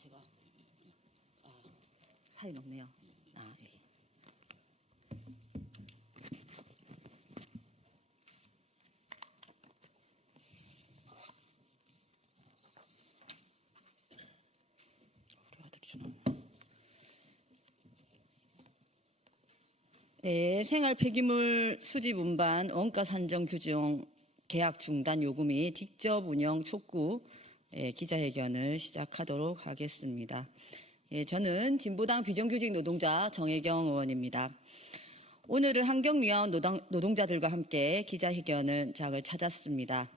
제가 사인 없네요. 예. 우리 아들 주나? 네, 생활 폐기물 수집 운반 원가 산정 규정 계약 중단 요구 및 직접 운영 촉구 기자회견을 시작하도록 하겠습니다. 저는 진보당 비정규직 노동자 정혜경 의원입니다. 오늘은 환경미화원 노동자들과 함께 기자회견을 장을 찾았습니다.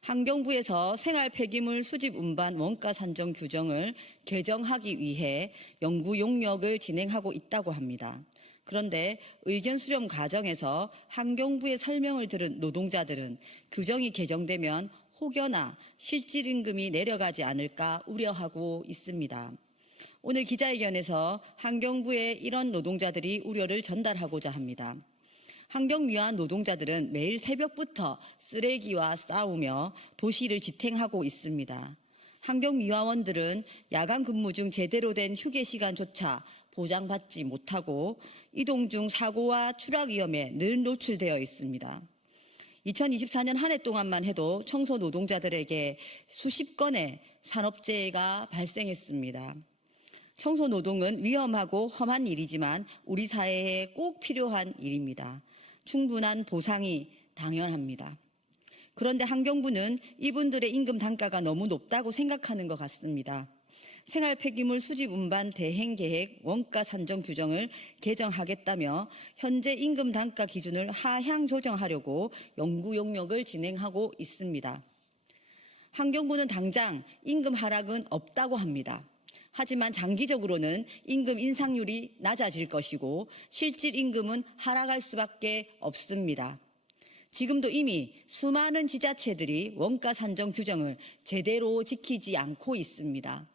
환경부에서 생활 폐기물 수집 운반 원가 산정 규정을 개정하기 위해 연구 용역을 진행하고 있다고 합니다. 그런데 의견 수렴 과정에서 환경부의 설명을 들은 노동자들은 규정이 개정되면 혹여나 실질 임금이 내려가지 않을까 우려하고 있습니다. 오늘 기자회견에서 환경부에 이런 노동자들이 우려를 전달하고자 합니다. 환경미화원 노동자들은 매일 새벽부터 쓰레기와 싸우며 도시를 지탱하고 있습니다. 환경미화원들은 야간 근무 중 제대로 된 휴게 시간조차 보장받지 못하고 이동 중 사고와 추락 위험에 늘 노출되어 있습니다. 2024년 한 해 동안만 해도 청소 노동자들에게 수십 건의 산업재해가 발생했습니다. 청소 노동은 위험하고 험한 일이지만 우리 사회에 꼭 필요한 일입니다. 충분한 보상이 당연합니다. 그런데 환경부는 이분들의 임금 단가가 너무 높다고 생각하는 것 같습니다. 생활 폐기물 수집 운반 대행 계획 원가 산정 규정을 개정하겠다며 현재 임금 단가 기준을 하향 조정하려고 연구 용역을 진행하고 있습니다. 환경부는 당장 임금 하락은 없다고 합니다. 하지만 장기적으로는 임금 인상률이 낮아질 것이고 실질 임금은 하락할 수밖에 없습니다. 지금도 이미 수많은 지자체들이 원가 산정 규정을 제대로 지키지 않고 있습니다.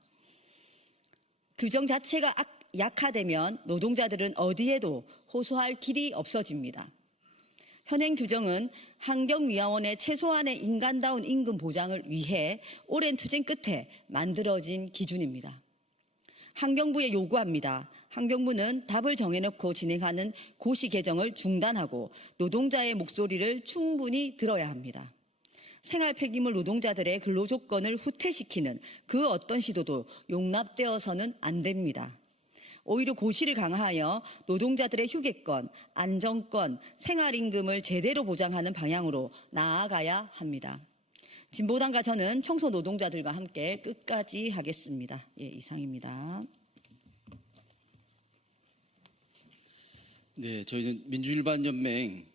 규정 자체가 약화되면 노동자들은 어디에도 호소할 길이 없어집니다. 현행 규정은 환경미화원의 최소한의 인간다운 임금 보장을 위해 오랜 투쟁 끝에 만들어진 기준입니다. 환경부에 요구합니다. 환경부는 답을 정해놓고 진행하는 고시 개정을 중단하고 노동자의 목소리를 충분히 들어야 합니다. 생활 폐기물 노동자들의 근로조건을 후퇴시키는 그 어떤 시도도 용납되어서는 안 됩니다. 오히려 고시를 강화하여 노동자들의 휴게권, 안정권, 생활임금을 제대로 보장하는 방향으로 나아가야 합니다. 진보당과 저는 청소 노동자들과 함께 끝까지 하겠습니다. 이상입니다. 네, 저희는 민주일반연맹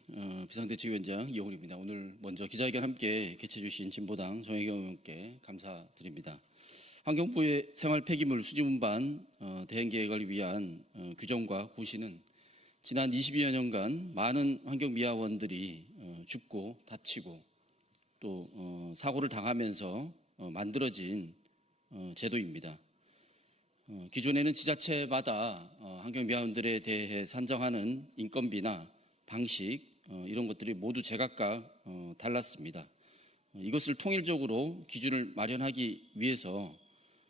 비상대책위원장 이용훈입니다. 오늘 먼저 기자회견 함께 개최해 주신 진보당 정혜경 의원께 감사드립니다. 환경부의 생활 폐기물 수집 운반 대행 계획을 위한 규정과 고시는 지난 22여 년간 많은 환경미화원들이 죽고 다치고 또 사고를 당하면서 만들어진 제도입니다. 기존에는 지자체마다 환경미화원들에 대해 산정하는 인건비나 방식 이런 것들이 모두 제각각 달랐습니다. 이것을 통일적으로 기준을 마련하기 위해서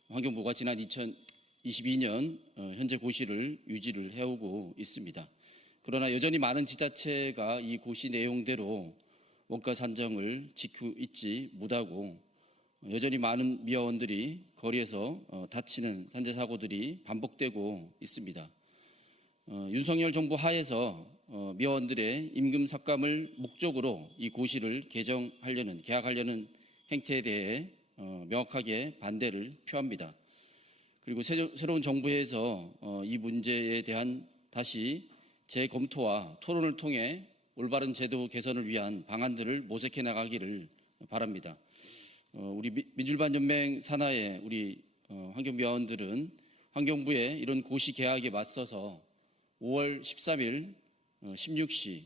환경부가 지난 2022년 현재 고시를 유지를 해오고 있습니다. 그러나 여전히 많은 지자체가 이 고시 내용대로 원가 산정을 지키고 있지 못하고 여전히 많은 미화원들이 거리에서 다치는 산재 사고들이 반복되고 있습니다. 윤석열 정부 하에서 미화원들의 임금 삭감을 목적으로 이 고시를 계약하려는 행태에 대해 명확하게 반대를 표합니다. 그리고 새로운 정부에서 이 문제에 대한 다시 재검토와 토론을 통해 올바른 제도 개선을 위한 방안들을 모색해 나가기를 바랍니다. 우리 민주일반연맹 산하의 우리 환경미화원들은 환경부의 이런 고시 계약에 맞서서 5월 13일 16시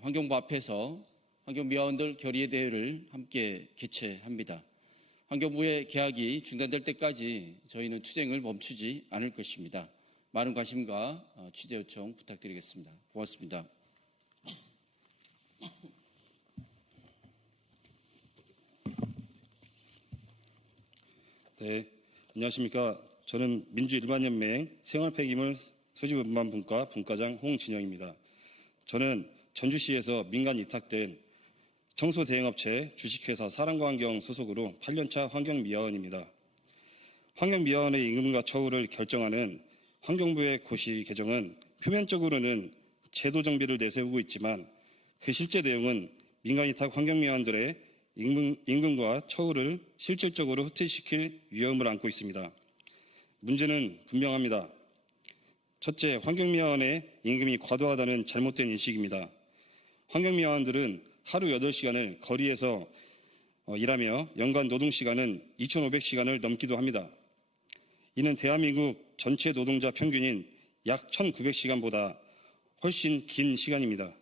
환경부 앞에서 환경미화원들 결의의 대회를 함께 개최합니다. 환경부의 계약이 중단될 때까지 저희는 투쟁을 멈추지 않을 것입니다. 많은 관심과 취재 요청 부탁드리겠습니다. 고맙습니다. 네, 안녕하십니까. 저는 민주일반연맹 생활폐기물 수지운반분과 분과장 홍진영입니다. 저는 전주시에서 민간 위탁된 청소대행업체 주식회사 사랑과환경 소속으로 8년차 환경미화원입니다. 환경미화원의 임금과 처우를 결정하는 환경부의 고시 개정은 표면적으로는 제도 정비를 내세우고 있지만 그 실제 내용은 민간 위탁 환경미화원들의 임금과 처우를 실질적으로 후퇴시킬 위험을 안고 있습니다. 문제는 분명합니다. 첫째, 환경미화원의 임금이 과도하다는 잘못된 인식입니다. 환경미화원들은 하루 8시간을 거리에서 일하며 연간 노동시간은 2,500시간을 넘기도 합니다. 이는 대한민국 전체 노동자 평균인 약 1,900시간보다 훨씬 긴 시간입니다.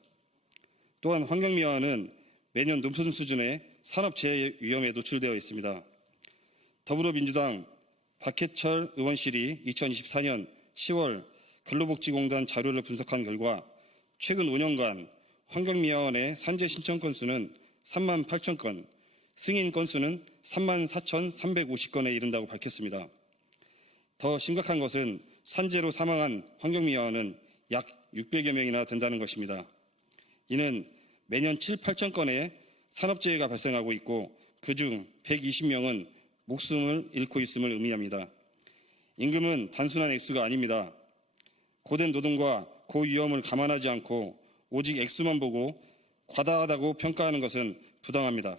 또한 환경미화원은 매년 높은 수준의 산업재해 위험에 노출되어 있습니다. 더불어민주당 박해철 의원실이 2024년 10월 근로복지공단 자료를 분석한 결과 최근 5년간 환경미화원의 산재 신청 건수는 3만 8천 건, 승인 건수는 3만 4,350건에 이른다고 밝혔습니다. 더 심각한 것은 산재로 사망한 환경미화원은 약 600여 명이나 된다는 것입니다. 이는 매년 7, 8천 건의 산업재해가 발생하고 있고 그중 120명은 목숨을 잃고 있음을 의미합니다. 임금은 단순한 액수가 아닙니다. 고된 노동과 고위험을 감안하지 않고 오직 액수만 보고 과다하다고 평가하는 것은 부당합니다.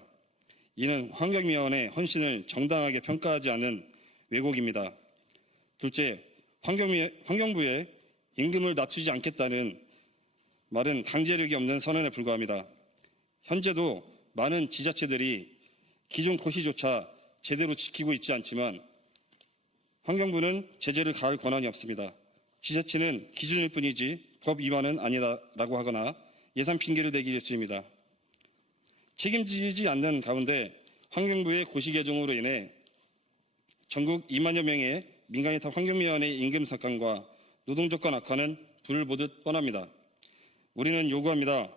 이는 환경미화원의 헌신을 정당하게 평가하지 않은 왜곡입니다. 둘째, 환경부의 임금을 낮추지 않겠다는 말은 강제력이 없는 선언에 불과합니다. 현재도 많은 지자체들이 기존 고시조차 제대로 지키고 있지 않지만 환경부는 제재를 가할 권한이 없습니다. 지자체는 기준일 뿐이지 법 위반은 아니다라고 하거나 예산 핑계를 대기 일쑤입니다. 책임지지 않는 가운데 환경부의 고시 개정으로 인해 전국 2만여 명의 민간위탁 환경미화원의 임금 삭감과 노동조건 악화는 불을 보듯 뻔합니다. 우리는 요구합니다.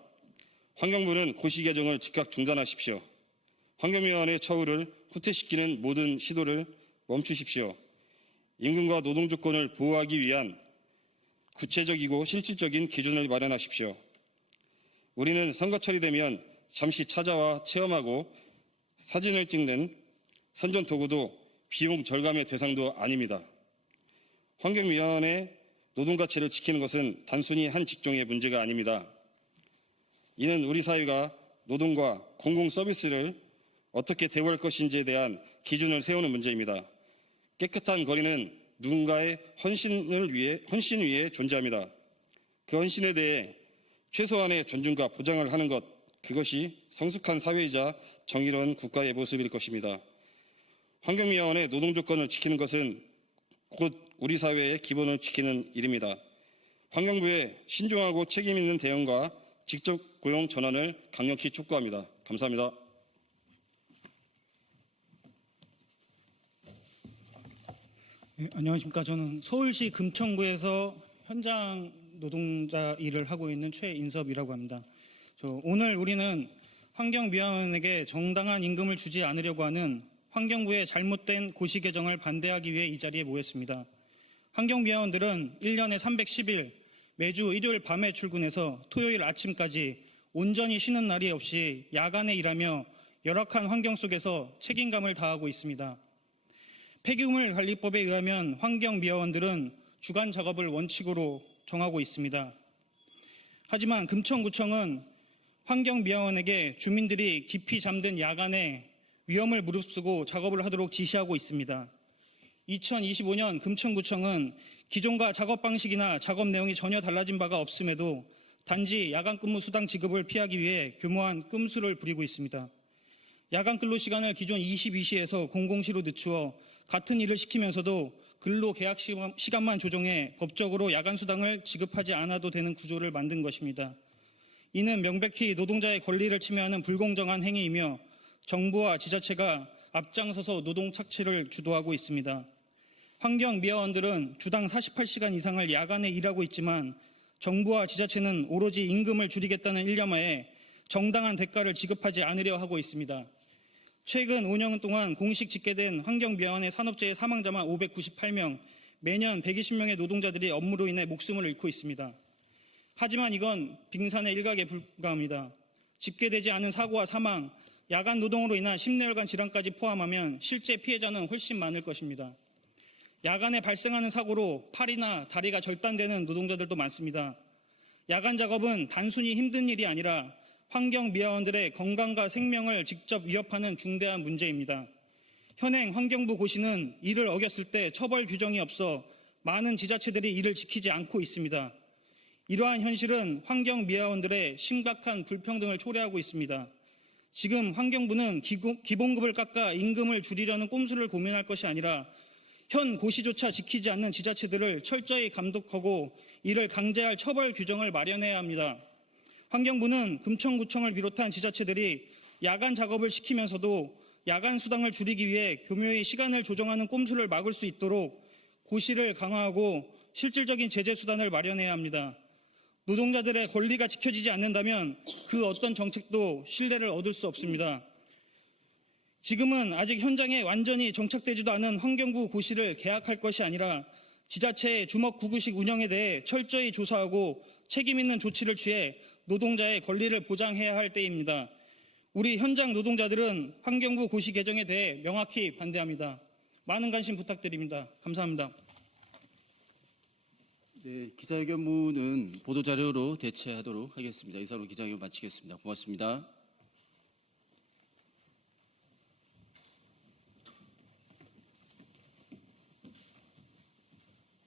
환경부는 고시 개정을 즉각 중단하십시오. 환경미화원의 처우를 후퇴시키는 모든 시도를 멈추십시오. 임금과 노동조건을 보호하기 위한 구체적이고 실질적인 기준을 마련하십시오. 우리는 선거철이 되면 잠시 찾아와 체험하고 사진을 찍는 선전도구도 비용 절감의 대상도 아닙니다. 환경미화원의 노동가치를 지키는 것은 단순히 한 직종의 문제가 아닙니다. 이는 우리 사회가 노동과 공공서비스를 어떻게 대우할 것인지에 대한 기준을 세우는 문제입니다. 깨끗한 거리는 누군가의 헌신 위에 존재합니다. 그 헌신에 대해 최소한의 존중과 보장을 하는 것, 그것이 성숙한 사회이자 정의로운 국가의 모습일 것입니다. 환경미화원의 노동조건을 지키는 것은 곧 우리 사회의 기본을 지키는 일입니다. 환경부의 신중하고 책임 있는 대응과 직접 고용 전환을 강력히 촉구합니다. 감사합니다. 네, 안녕하십니까. 저는 서울시 금천구에서 현장 노동자 일을 하고 있는 최인섭이라고 합니다. 오늘 우리는 환경미화원에게 정당한 임금을 주지 않으려고 하는 환경부의 잘못된 고시 개정을 반대하기 위해 이 자리에 모였습니다. 환경미화원들은 1년에 310일 매주 일요일 밤에 출근해서 토요일 아침까지 온전히 쉬는 날이 없이 야간에 일하며 열악한 환경 속에서 책임감을 다하고 있습니다. 폐기물 관리법에 의하면 환경미화원들은 주간 작업을 원칙으로 정하고 있습니다. 하지만 금천구청은 환경미화원에게 주민들이 깊이 잠든 야간에 위험을 무릅쓰고 작업을 하도록 지시하고 있습니다. 2025년 금천구청은 기존과 작업 방식이나 작업 내용이 전혀 달라진 바가 없음에도 단지 야간 근무 수당 지급을 피하기 위해 교모한 꼼수를 부리고 있습니다. 야간 근로 시간을 기존 22시에서 00시로 늦추어 같은 일을 시키면서도 근로 계약 시간만 조정해 법적으로 야간 수당을 지급하지 않아도 되는 구조를 만든 것입니다. 이는 명백히 노동자의 권리를 침해하는 불공정한 행위이며 정부와 지자체가 앞장서서 노동 착취를 주도하고 있습니다. 환경미화원들은 주당 48시간 이상을 야간에 일하고 있지만 정부와 지자체는 오로지 임금을 줄이겠다는 일념하에 정당한 대가를 지급하지 않으려 하고 있습니다. 최근 5년 동안 공식 집계된 환경미화원의 산업재해 사망자만 598명, 매년 120명의 노동자들이 업무로 인해 목숨을 잃고 있습니다. 하지만 이건 빙산의 일각에 불과합니다. 집계되지 않은 사고와 사망, 야간 노동으로 인한 심내혈관 질환까지 포함하면 실제 피해자는 훨씬 많을 것입니다. 야간에 발생하는 사고로 팔이나 다리가 절단되는 노동자들도 많습니다. 야간 작업은 단순히 힘든 일이 아니라 환경미화원들의 건강과 생명을 직접 위협하는 중대한 문제입니다. 현행 환경부 고시는 이를 어겼을 때 처벌 규정이 없어 많은 지자체들이 이를 지키지 않고 있습니다. 이러한 현실은 환경미화원들의 심각한 불평등을 초래하고 있습니다. 지금 환경부는 기본급을 깎아 임금을 줄이려는 꼼수를 고민할 것이 아니라 현 고시조차 지키지 않는 지자체들을 철저히 감독하고 이를 강제할 처벌 규정을 마련해야 합니다. 환경부는 금천구청을 비롯한 지자체들이 야간 작업을 시키면서도 야간 수당을 줄이기 위해 교묘히 시간을 조정하는 꼼수를 막을 수 있도록 고시를 강화하고 실질적인 제재 수단을 마련해야 합니다. 노동자들의 권리가 지켜지지 않는다면 그 어떤 정책도 신뢰를 얻을 수 없습니다. 지금은 아직 현장에 완전히 정착되지도 않은 환경부 고시를 개학할 것이 아니라 지자체의 주먹구구식 운영에 대해 철저히 조사하고 책임 있는 조치를 취해 노동자의 권리를 보장해야 할 때입니다. 우리 현장 노동자들은 환경부 고시 개정에 대해 명확히 반대합니다. 많은 관심 부탁드립니다. 감사합니다. 네, 기자회견문은 보도자료로 대체하도록 하겠습니다. 이상으로 기자회견 마치겠습니다. 고맙습니다.